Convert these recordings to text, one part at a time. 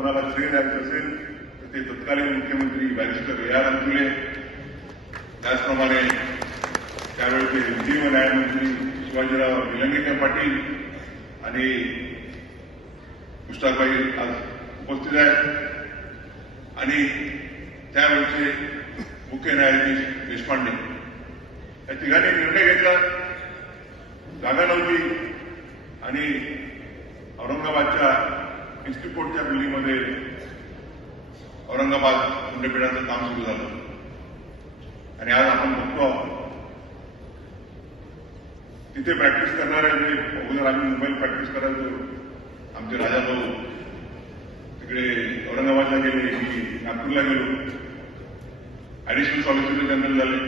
कोणाला श्रेय द्यायचं असेल तर ते तत्कालीन मुख्यमंत्री बॅरिस्टर ए आर अंतुले, त्याचप्रमाणे त्यावेळेचे विधी व न्यायमंत्री शिवाजीराव निलंगेकर पाटील आणि मुश्ताकभाई आज उपस्थित आहेत आणि त्यावेळेचे मुख्य न्यायाधीश देशपांडे या तिघांनी निर्णय घेतला. जागा नव्हती आणि औरंगाबादच्या इन्स्टिट्यूट कोर्टच्या बिल्डिंगमध्ये औरंगाबाद खंडपीठाचं काम सुरू झालं आणि आज आपण बघतो तिथे प्रॅक्टिस करणारे जे अगोदर आम्ही मुंबईला प्रॅक्टिस करायचो, आमचे राजाभाऊ तिकडे औरंगाबादला गेले, मी नागपूरला गेलो, ऍडिशनल सॉलिसिटर जनरल झाले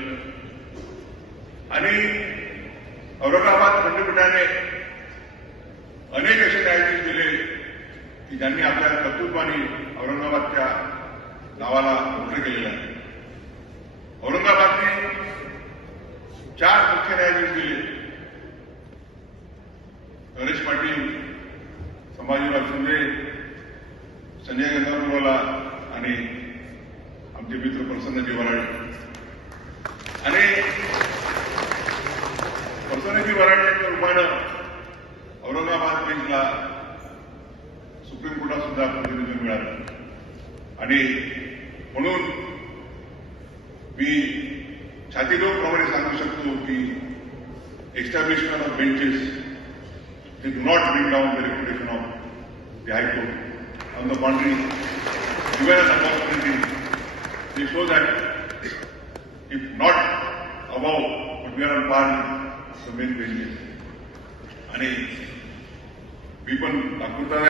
आणि औरंगाबाद खंडपीठाने अनेक असे न्यायाधीश दिले की ज्यांनी आपल्या कर्तृत्वाने औरंगाबादच्या नावाला मोठं केलेलं आहे. औरंगाबादने 4 मुख्य न्यायाधीश दिले, नरेश पाटील, संभाजीराव शिंदे, संजय गंगापूरवाला आणि आमचे मित्र प्रसन्नजी वराडे. आणि प्रसन्नजी वराडेंच्या रूपानं औरंगाबाद बेंचला सुप्रीम कोर्टात सुद्धा प्रतिनिधित्व मिळालं आणि म्हणून मी छातीडोळप्रमाणे सांगू शकतो की establishment of benches they do not bring down the reputation of the High Court. On the contrary, given an opportunity, they show that if not above, but we are on par with the main benches. आणि मी पण नागपूरचा